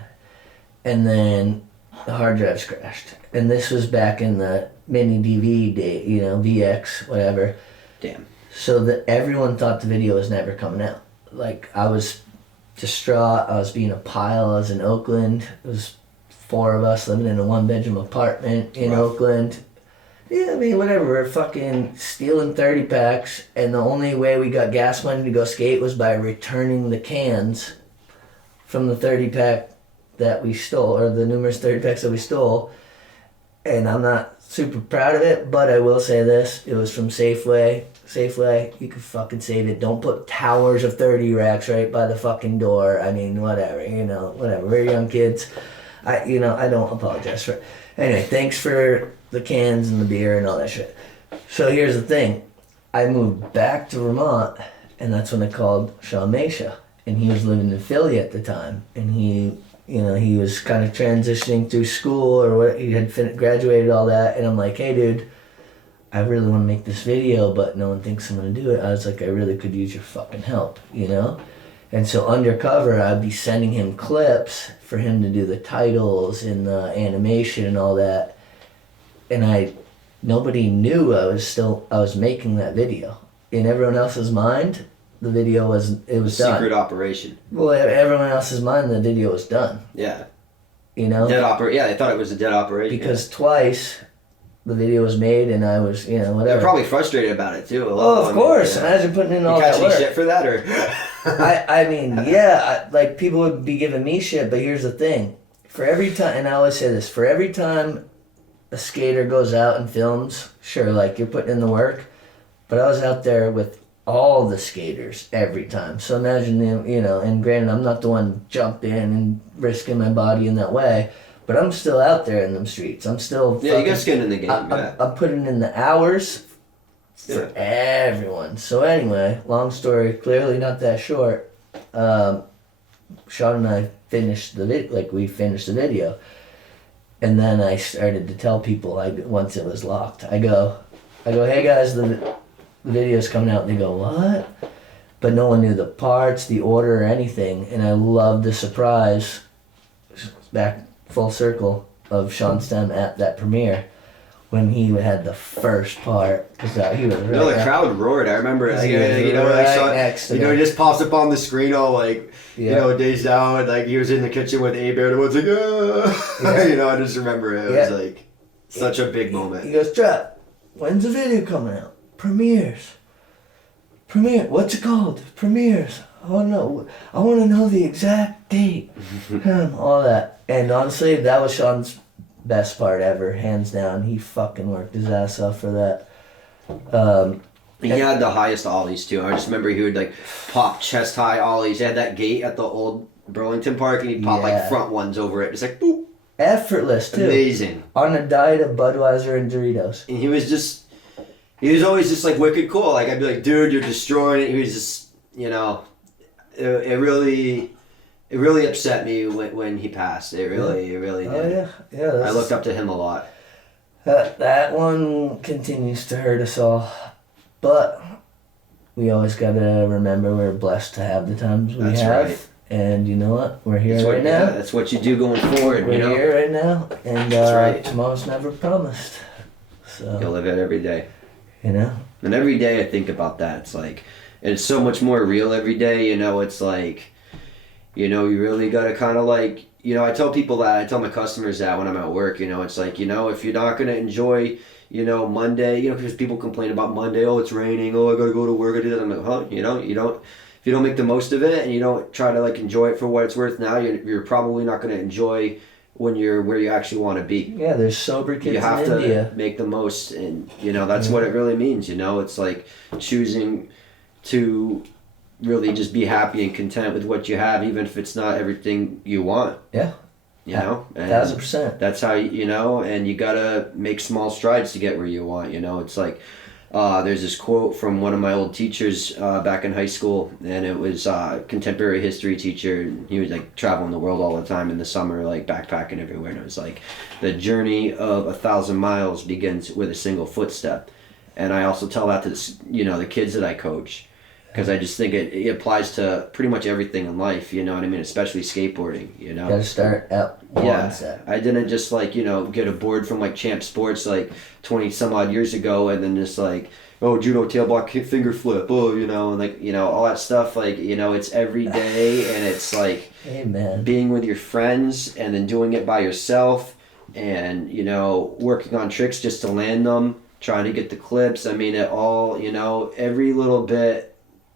And then the hard drives crashed. And this was back in the mini DV day, you know, VX, whatever. Damn. So that everyone thought the video was never coming out. Like, I was distraught. I was being a pile. I was in Oakland. It was 4 of us living in a 1-bedroom apartment in Oakland. Yeah, I mean, whatever. We're fucking stealing 30 packs, and the only way we got gas money to go skate was by returning the cans from the 30 pack that we stole, or the numerous 30 packs that we stole. And I'm not super proud of it, but I will say this: it was from Safeway. Safeway, you can fucking save it. Don't put towers of 30 racks right by the fucking door. I mean, whatever, you know, whatever. We're young kids. I don't apologize for it. Anyway, thanks for the cans and the beer and all that shit. So here's the thing. I moved back to Vermont, and that's when I called Sean Mesha. And he was living in Philly at the time. And he was kind of transitioning through school, or what, he had graduated, all that. And I'm like, hey, dude, I really want to make this video, but no one thinks I'm going to do it. I was like, I really could use your fucking help, you know? And so undercover, I'd be sending him clips for him to do the titles and the animation and all that. And nobody knew I was making that video. In everyone else's mind, the video was done. Secret operation. Well, in everyone else's mind, the video was done. Yeah. You know? Yeah, they thought it was a dead operation. Because twice the video was made, and I was, you know, whatever. They're probably frustrated about it too. Oh, of course. Imagine putting in all that work. You catch any shit for that, or? I mean, yeah. Like, people would be giving me shit, but here's the thing: for every time, and I always say this, for every time a skater goes out and films, sure, like, you're putting in the work, but I was out there with all the skaters every time. So imagine them, you know. And granted, I'm not the one jumping and risking my body in that way. But I'm still out there in them streets. I'm still... Yeah, you got skin in the game. I'm putting in the hours for everyone. So anyway, long story, clearly not that short. Sean and I finished we finished the video. And then I started to tell people, once it was locked, I go, hey guys, the video's coming out. And they go, what? But no one knew the parts, the order, or anything. And I loved the surprise back... full circle of Sean Stem at that premiere when he had the first part, because he was right. No, the crowd roared. I remember, like, he just pops up on the screen all like, dazed out. Like, he was in the kitchen with A-Bear, and everyone's like, ah. I just remember it. It was like such a big moment. He goes, Trap, when's the video coming out? Premieres. What's it called? Premieres. Oh no, I want to know the exact date. All that. And honestly, that was Sean's best part ever, hands down. He fucking worked his ass off for that. He had the highest ollies too. I just remember he would like pop chest high ollies. He had that gate at the old Burlington Park, and he'd pop like front ones over it. Just like boop. Effortless too. Amazing. On a diet of Budweiser and Doritos. And he was always just like wicked cool. Like, I'd be like, dude, you're destroying it. He was just, it really upset me when he passed. It really did. Oh yeah. I looked up to him a lot. That one continues to hurt us all, but we always gotta remember we're blessed to have the times we have. Right. And you know what? We're here right now. Yeah, that's what you do going forward. We're here right now, and that's right. Tomorrow's never promised. So you'll live it every day. And every day I think about that. It's like, and it's so much more real every day. It's like, you really gotta kind of like, I tell people that, I tell my customers that when I'm at work, it's like, if you're not gonna enjoy, Monday, because people complain about Monday, oh, it's raining, oh, I gotta go to work, I do that. I'm like, huh, if you don't make the most of it and you don't try to like enjoy it for what it's worth now, you're probably not gonna enjoy when you're where you actually want to be. Yeah, there's sober kids in India. You have to make the most, and that's what it really means. It's like choosing to really just be happy and content with what you have, even if it's not everything you want. Yeah. And 1,000%. That's how and you gotta make small strides to get where you want. It's like there's this quote from one of my old teachers back in high school, and it was a contemporary history teacher, and he was like traveling the world all the time in the summer, like backpacking everywhere, and it was like, the journey of 1,000 miles begins with a single footstep. And I also tell that to the kids that I coach, because I just think it applies to pretty much everything in life, you know what I mean? Especially skateboarding, you know? Gotta start at one set. I didn't just like, you know, get a board from like Champ Sports like 20 some odd years ago and then just like, oh, judo tail block finger flip, oh, you know, and like, you know, all that stuff, like, you know, it's every day and it's like being with your friends and then doing it by yourself and, you know, working on tricks just to land them, trying to get the clips. I mean, it all, you know, every little bit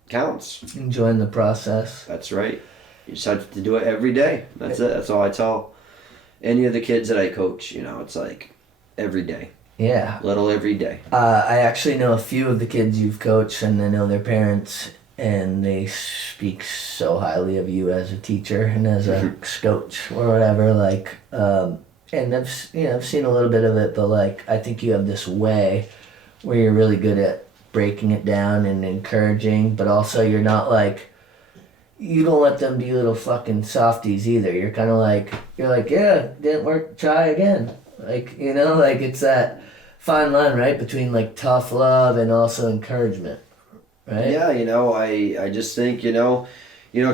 counts. Enjoying the process. That's right. You just have to do it every day. That's it. That's all I tell any of the kids that I coach, you know, it's like every day. Yeah. Little every day. I actually know a few of the kids you've coached, and I know their parents, and they speak so highly of you as a teacher and as a coach or whatever. Like, and I've seen a little bit of it, but like I think you have this way where you're really good at breaking it down and encouraging, but also you're not like, you don't let them be little fucking softies either. You're kind of like, yeah, didn't work, try again. Like, you know, like it's that fine line, right, between like tough love and also encouragement, right? Yeah, you know, I just think, you know,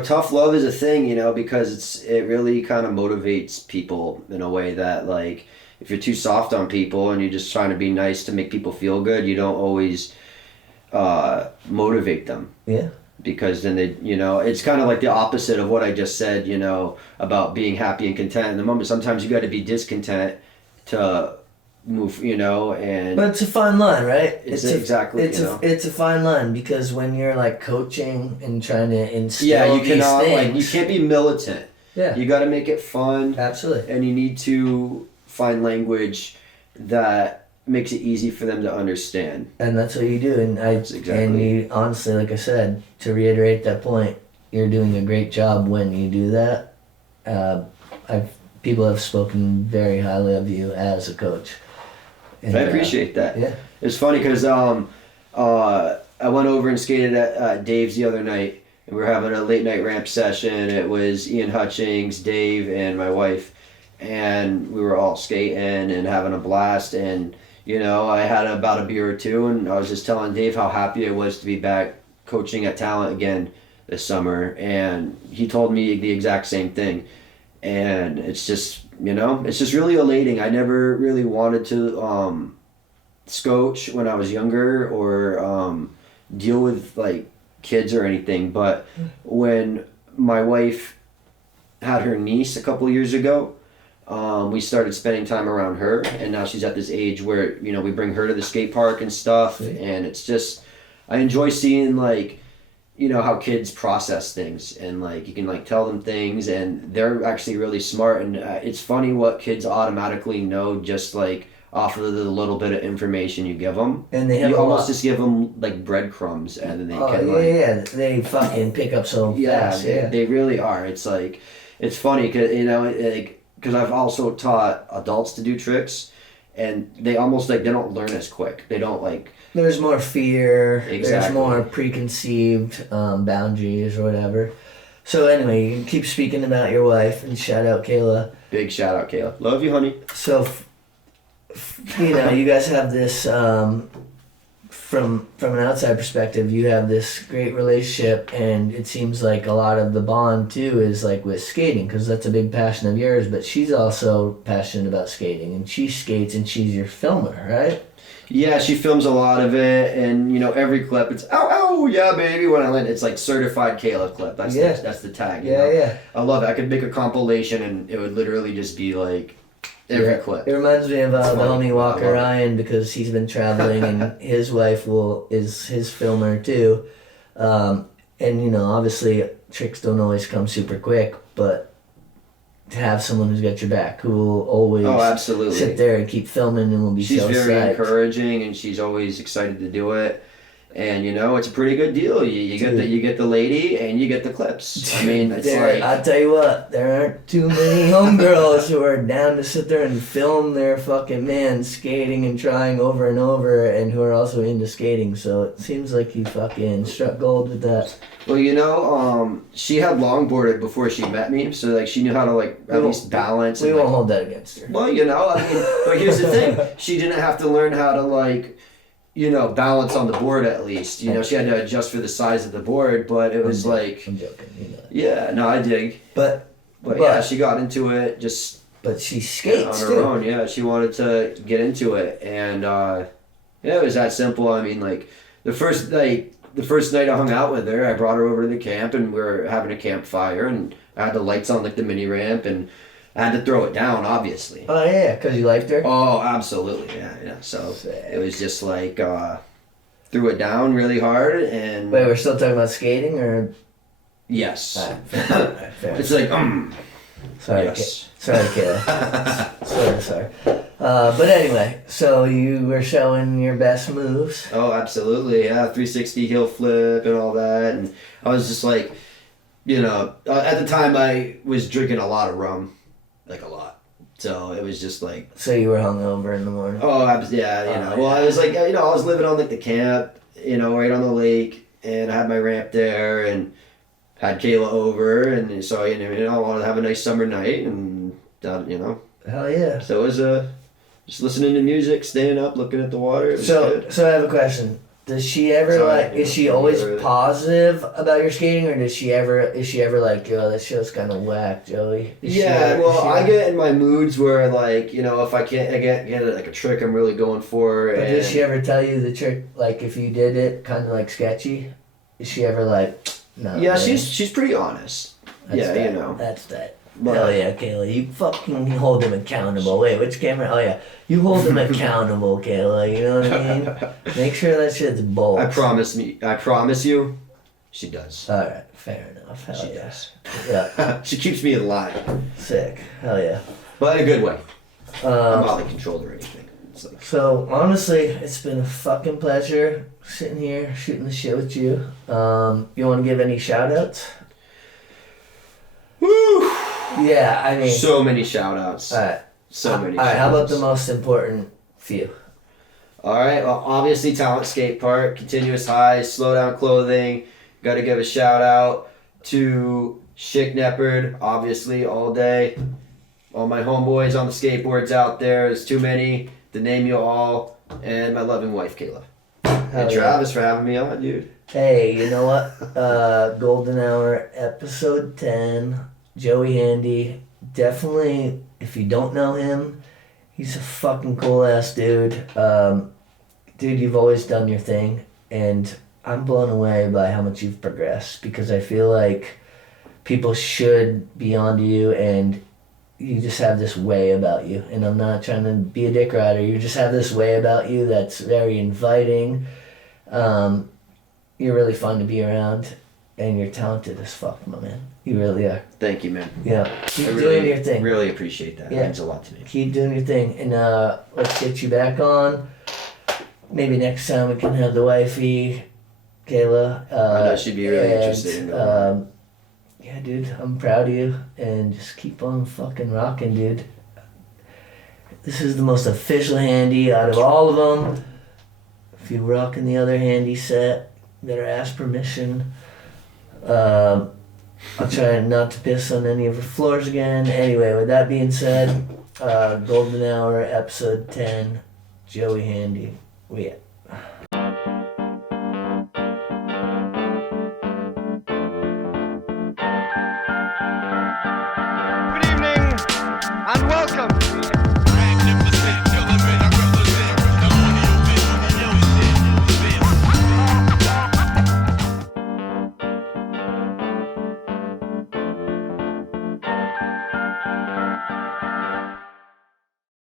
tough love is a thing, you know, because it really kind of motivates people in a way that like if you're too soft on people and you're just trying to be nice to make people feel good, you don't always motivate them. Yeah. Because then they, you know, it's kind of like the opposite of what I just said, you know, about being happy and content in the moment. Sometimes you got to be discontent to move, you know, and but it's a fine line, right? It's a fine line because when you're like coaching and trying to instill you these cannot things, like you can't be militant. Yeah, you got to make it fun. Absolutely, and you need to find language that makes it easy for them to understand. And that's what you do. And and you honestly, like I said, to reiterate that point, you're doing a great job when you do that. People have spoken very highly of you as a coach. And, I appreciate that. Yeah. It's funny because I went over and skated at Dave's the other night, and we were having a late night ramp session. It was Ian Hutchings, Dave, and my wife, and we were all skating and having a blast. And you know, I had about a beer or two, and I was just telling Dave how happy I was to be back coaching at Talent again this summer, and he told me the exact same thing. And it's just, you know, it's just really elating. I never really wanted to coach when I was younger or deal with like kids or anything, but when my wife had her niece a couple years ago, we started spending time around her, and now she's at this age where, you know, we bring her to the skate park and stuff, and it's just, I enjoy seeing like, you know, how kids process things, and like you can like tell them things, and they're actually really smart, and it's funny what kids automatically know just like off of the little bit of information you give them. And they have you almost just give them like breadcrumbs, and then they they fucking pick up so fast. They really are. It's like, it's funny because, you know, like, because I've also taught adults to do tricks, and they almost like, they don't learn as quick. They don't like, there's more fear. Exactly. There's more preconceived boundaries or whatever. So anyway, you keep speaking about your wife, and shout out Kayla. Big shout out Kayla. Love you, honey. So, you know, you guys have this, from an outside perspective, you have this great relationship, and it seems like a lot of the bond too is like with skating, because that's a big passion of yours, but she's also passionate about skating, and she skates, and she's your filmer, right? Yeah, she films a lot of it, and you know, every clip it's ow yeah baby when I land, it's like certified Kayla clip. That's the tag. You know? Yeah. I love it. I could make a compilation, and it would literally just be like every clip. It reminds me of the homie Walker Ryan, because he's been traveling, and his wife is his filmer too, and you know, obviously tricks don't always come super quick, but to have someone who's got your back, who will always absolutely sit there and keep filming, and will be she's so very psyched. encouraging, and she's always excited to do it. And you know, it's a pretty good deal. You get the lady, and you get the clips. I mean, it's like, I'll tell you what, there aren't too many homegirls who are down to sit there and film their fucking man skating and trying over and over, and who are also into skating. So it seems like you fucking struck gold with that. Well, you know, she had longboarded before she met me, so like she knew how to like at least balance. We and, won't like, hold that against her. Well, you know, I mean, but here's the thing: she didn't have to learn how to like, balance on the board at least. She had to adjust for the size of the board, but it was like... I'm joking, Yeah, no, I dig. But yeah, she got into it just... But she skates, on her own, yeah. She wanted to get into it, and it was that simple. I mean, like, the first night I hung out with her, I brought her over to the camp, and we were having a campfire, and I had the lights on, like, the mini ramp, and I had to throw it down, obviously. Oh, yeah, because you liked her? Oh, absolutely, yeah. So Sick. It was just like, threw it down really hard, and... Wait, we're still talking about skating, or...? Yes. Fair. It's like, Sorry, yes. Sorry, Kayla. sorry. But anyway, so you were showing your best moves. Oh, absolutely, yeah. 360 heel flip and all that, and I was just like, at the time I was drinking a lot of rum, like a lot. So it was just like... So you were hungover in the morning? Oh, yeah, Well, I was like, I was living on like the camp, right on the lake, and I had my ramp there, and had Kayla over, and so, I wanted to have a nice summer night, and, Hell yeah. So it was just listening to music, staying up, looking at the water. It was good. So I have a question. Does she ever is she always positive about your skating, or is she ever like, yo, that show's kind of whack, Joey? I get in my moods where, like, if I can't, I get like a trick I'm really going for. But does she ever tell you the trick, like, if you did it kind of like sketchy? Is she ever like, no? Yeah, man. she's pretty honest. That's that. Hell yeah, Kayla. You fucking hold him accountable. Wait, which camera? Oh yeah. You hold him accountable, Kayla. You know what I mean? Make sure that shit's bold. I promise you, she does. Alright, fair enough. Hell she yeah. does. Yeah. She keeps me in line. Sick. Hell yeah. But in a good way. I'm not like controlled or anything. It's like... So honestly, it's been a fucking pleasure sitting here shooting the shit with you. You want to give any shout outs? Woo! Yeah, I mean... So many shout-outs. Alright. So many Alright, shout-outs. how about the most important few? Alright, well, obviously Talent Skate Park, Continuous Highs, Slow Down Clothing. Got to give a shout-out to Schick Neppard, obviously, all day. All my homeboys on the skateboards out there. There's too many to name you all. And my loving wife, Kayla. And Travis for having me on, dude. Hey, you know what? Golden Hour, episode 10... Joey Handy, definitely, if you don't know him, he's a fucking cool-ass dude. Dude, you've always done your thing, and I'm blown away by how much you've progressed, because I feel like people should be onto you, and you just have this way about you. And I'm not trying to be a dick rider. You just have this way about you that's very inviting. You're really fun to be around, and you're talented as fuck, my man. You really are. Thank you, man. Yeah. Keep doing your thing. Really appreciate that. Yeah. It means a lot to me. Keep doing your thing. And let's get you back on. Maybe next time we can have the wifey, Kayla. I know she'd be really interested in it. Yeah, dude, I'm proud of you. And just keep on fucking rocking, dude. This is the most official handy out of all of them. If you're rocking the other handy set, you better ask permission. I'll try not to piss on any of her floors again. Anyway, with that being said, Golden Hour, episode 10, Joey Handy. We